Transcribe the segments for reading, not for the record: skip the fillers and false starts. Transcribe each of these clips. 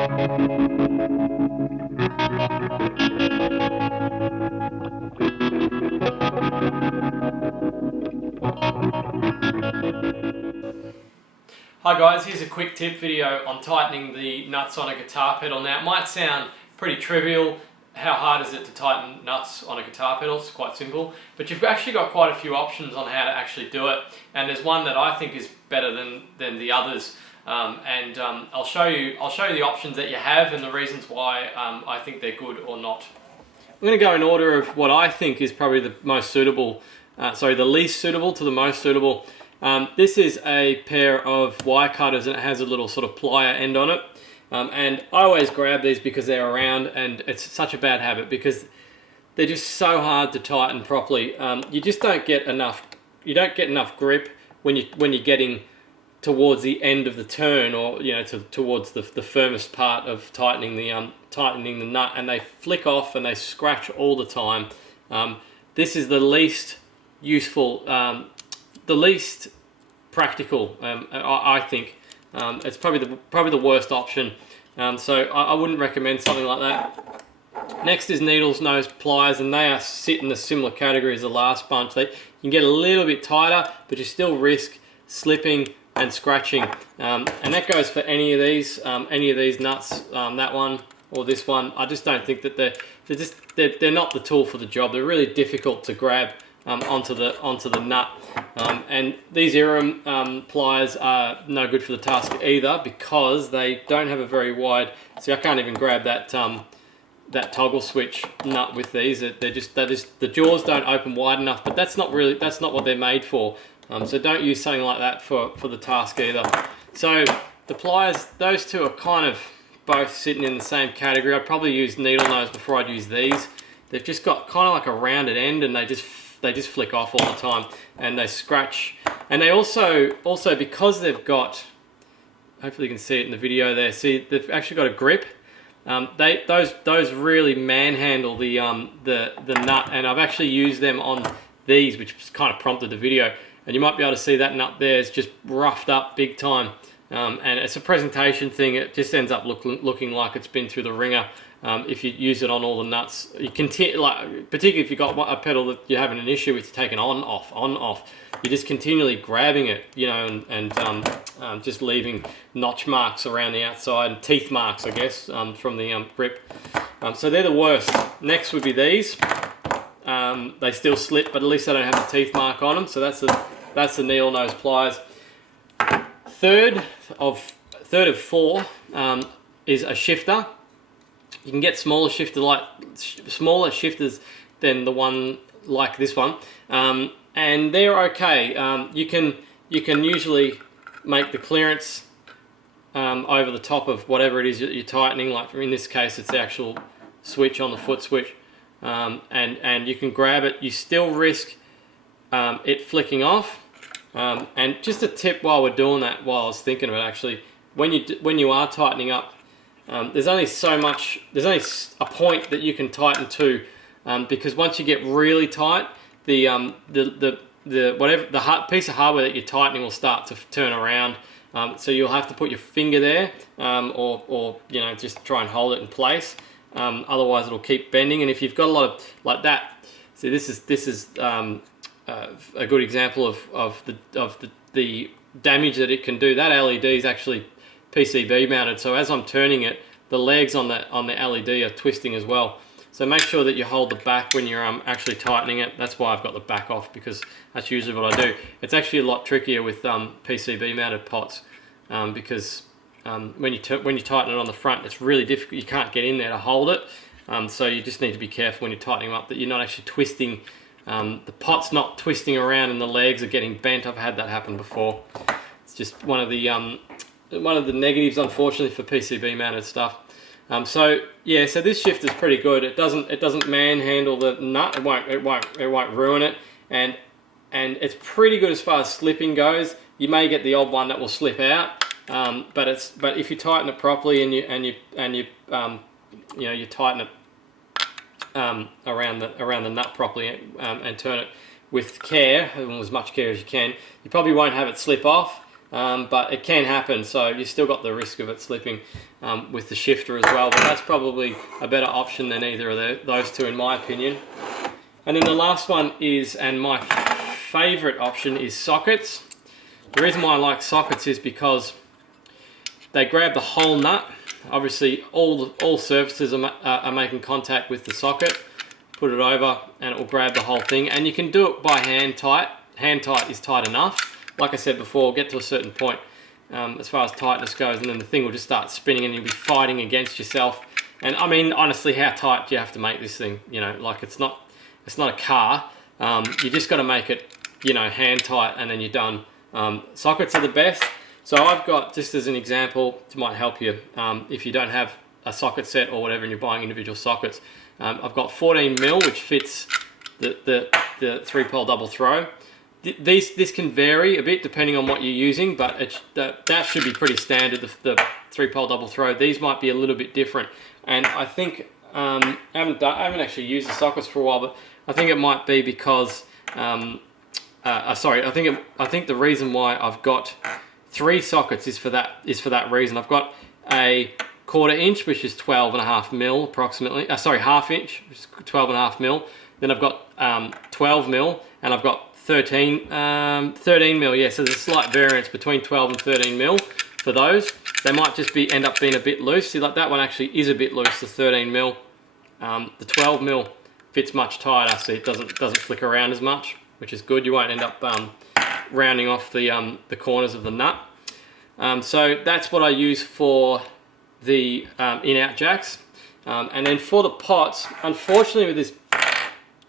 Hi guys, here's a quick tip video on tightening the nuts on a guitar pedal. Now it might sound pretty trivial. How hard is it to tighten nuts on a guitar pedal? It's quite simple, but you've actually got quite a few options on how to actually do it, and there's one that I think is better than the others. I'll show you the options that you have and the reasons why I think they're good or not. I'm going to go in order of what I think is probably the most suitable, the least suitable to the most suitable. This is a pair of wire cutters and it has a little sort of plier end on it. And I always grab these because they're around, and it's such a bad habit because they're just so hard to tighten properly. You just don't get enough. You don't get enough grip when you're getting towards the end of the turn, or towards the firmest part of tightening the nut, and they flick off and they scratch all the time. This is the least useful. The least practical, I think. It's probably the worst option. So I wouldn't recommend something like that. Next is needles nose pliers, and they sit in a similar category as the last bunch. You can get a little bit tighter, but you still risk slipping and scratching. And that goes for any of these nuts, that one or this one. I just don't think that they're not the tool for the job. They're really difficult to grab onto the nut, and these Iram pliers are no good for the task either because they don't have a very wide. See, I can't even grab that toggle switch nut with these. The jaws don't open wide enough, but that's not what they're made for. So don't use something like that for the task either. So the pliers, those two are kind of both sitting in the same category. I'd probably use needle nose before I'd use these. They've just got kind of like a rounded end, and they just flick off all the time, and they scratch. And they also because they've got, hopefully you can see it in the video there, see they've actually got a grip. Those really manhandle the nut, and I've actually used them on these, which kind of prompted the video. And you might be able to see that nut there is just roughed up big time. And it's a presentation thing. It just ends up looking like it's been through the ringer. If you use it on all the nuts, you particularly if you've got a pedal that you're having an issue with taking on off, you're just continually grabbing it, and just leaving notch marks around the outside, and teeth marks, I guess, from the grip. So they're the worst. Next would be these. They still slip, but at least they don't have the teeth mark on them. So that's the needle nose pliers. Third of four is a shifter. You can get smaller shifters than the one like this one, and they're okay. You can usually make the clearance over the top of whatever it is that you're tightening. Like in this case, it's the actual switch on the foot switch, and you can grab it. You still risk it flicking off. And just a tip while we're doing that, while I was thinking of it actually, when you are tightening up. There's only a point that you can tighten to, because once you get really tight, the piece of hardware that you're tightening will start to turn around. So you'll have to put your finger there, or just try and hold it in place. Otherwise, it'll keep bending. And if you've got a lot of like that, see, this is a good example of the damage that it can do. That LED is actually PCB mounted, so as I'm turning it, the legs on the LED are twisting as well. So make sure that you hold the back when you're actually tightening it. That's why I've got the back off, because that's usually what I do. It's actually a lot trickier with PCB mounted pots, because when you tighten it on the front, it's really difficult. You can't get in there to hold it. So you just need to be careful when you're tightening them up that you're not actually twisting. The pot's not twisting around and the legs are getting bent. I've had that happen before. It's just one of the negatives, unfortunately, for PCB mounted stuff. So this shift is pretty good. It doesn't manhandle the nut. It won't ruin it, and it's pretty good as far as slipping goes. You may get the odd one that will slip out, but if you tighten it properly and you tighten it around the nut properly, and turn it with care, and as much care as you can, you probably won't have it slip off. but it can happen, so you still got the risk of it slipping with the shifter as well, but that's probably a better option than either of those two in my opinion. And then the last one is, and my favourite option, is sockets. The reason why I like sockets is because they grab the whole nut. Obviously all surfaces are making contact with the socket. Put it over and it will grab the whole thing, and you can do it by hand tight. Hand tight is tight enough. Like I said before, get to a certain point as far as tightness goes, and then the thing will just start spinning and you'll be fighting against yourself. And I mean, honestly, how tight do you have to make this thing? You know, like it's not a car. You just got to make it, you know, hand tight, and then you're done. Sockets are the best. So I've got, just as an example, it might help you if you don't have a socket set or whatever and you're buying individual sockets. I've got 14mm, which fits the 3-pole double throw. This can vary a bit depending on what you're using, but that should be pretty standard, the 3-pole double throw. These might be a little bit different, and I think I haven't actually used the sockets for a while, but I think it might be because I think the reason why I've got 3 sockets is for that reason. I've got a 1/4 inch, which is 12.5mm approximately. Sorry, 1/2 inch, which is 12.5mm. Then I've got 12mm, and I've got 13mm. Yeah, so there's a slight variance between 12 and 13mm for those. They might just end up being a bit loose. See, like that one actually is a bit loose, the 13mm. The 12mm fits much tighter, so it doesn't flick around as much, which is good. You won't end up rounding off the corners of the nut. So that's what I use for the in-out jacks. And then for the pots, unfortunately with this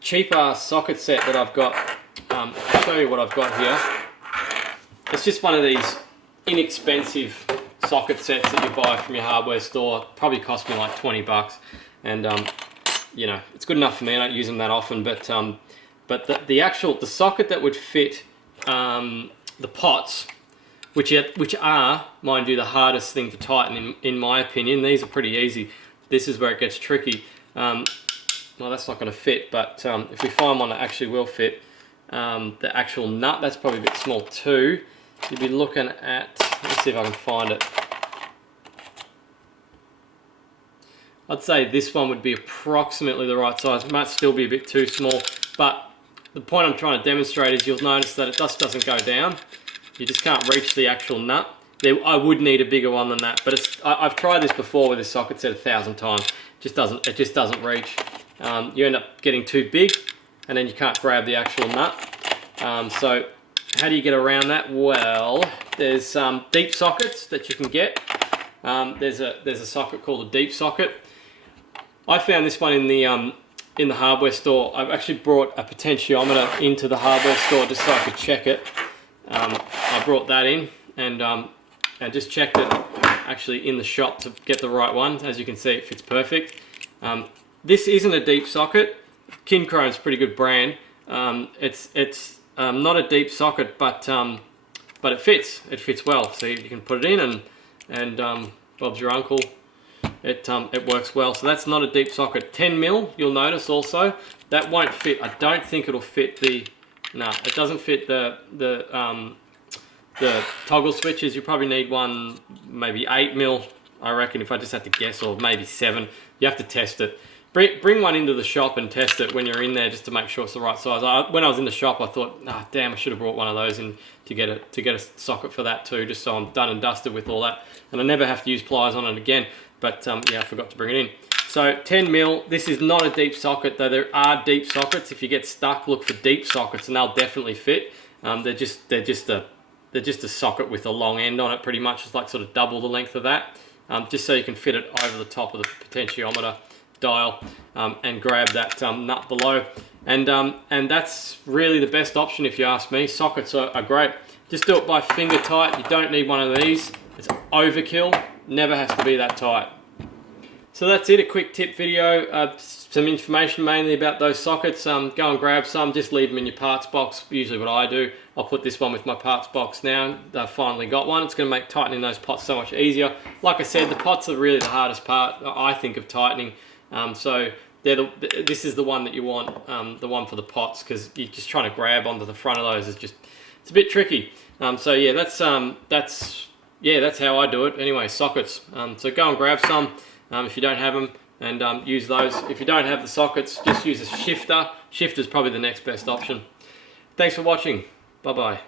cheap-ass socket set that I've got, I'll show you what I've got here. It's just one of these inexpensive socket sets that you buy from your hardware store. Probably cost me like 20 bucks. And you know, it's good enough for me. I don't use them that often, but the socket that would fit the pots, which are, mind you, the hardest thing to tighten in my opinion. These are pretty easy. This is where it gets tricky. Well, that's not going to fit, but if we find one that actually will fit, the actual nut, that's probably a bit small too. You'd be looking at, let's see if I can find it. I'd say this one would be approximately the right size. It might still be a bit too small, but the point I'm trying to demonstrate is you'll notice that it just doesn't go down. You just can't reach the actual nut. I would need a bigger one than that, but I've tried this before with this socket set 1,000 times. It just doesn't reach. You end up getting too big, and then you can't grab the actual nut. So how do you get around that? Well, there's deep sockets that you can get. There's a socket called a deep socket. I found this one in the hardware store. I've actually brought a potentiometer into the hardware store just so I could check it. I brought that in and just checked it actually in the shop to get the right one. As you can see, it fits perfect. This isn't a deep socket. Kinchrome's a pretty good brand. It's not a deep socket, but it fits. It fits well. So you can put it in and Bob's your uncle. It works well. So that's not a deep socket. 10mm, you'll notice also, that won't fit. I don't think it'll fit it doesn't fit the toggle switches. You probably need one, maybe 8mm, I reckon, if I just had to guess, or maybe 7. You have to test it. Bring one into the shop and test it when you're in there just to make sure it's the right size. When I was in the shop, I thought, damn, I should have brought one of those in to get a socket for that too, just so I'm done and dusted with all that. And I never have to use pliers on it again. But yeah, I forgot to bring it in. So 10mm, this is not a deep socket, though there are deep sockets. If you get stuck, look for deep sockets and they'll definitely fit. They're just a socket with a long end on it, pretty much. It's like sort of double the length of that, just so you can fit it over the top of the potentiometer dial and grab that nut below. And that's really the best option if you ask me. Sockets are great. Just do it by finger tight. You don't need one of these. It's overkill. Never has to be that tight. So that's it, a quick tip video. Some information mainly about those sockets. Go and grab some, just leave them in your parts box, usually what I do. I'll put this one with my parts box now. I've finally got one. It's going to make tightening those pots so much easier. Like I said, the pots are really the hardest part, I think, of tightening. So this is the one that you want, the one for the pots, because you're just trying to grab onto the front of those is just it's a bit tricky. So yeah, that's how I do it. Anyway, sockets. So go and grab some if you don't have them, and use those. If you don't have the sockets, just use a shifter. Shifter's probably the next best option. Thanks for watching. Bye bye.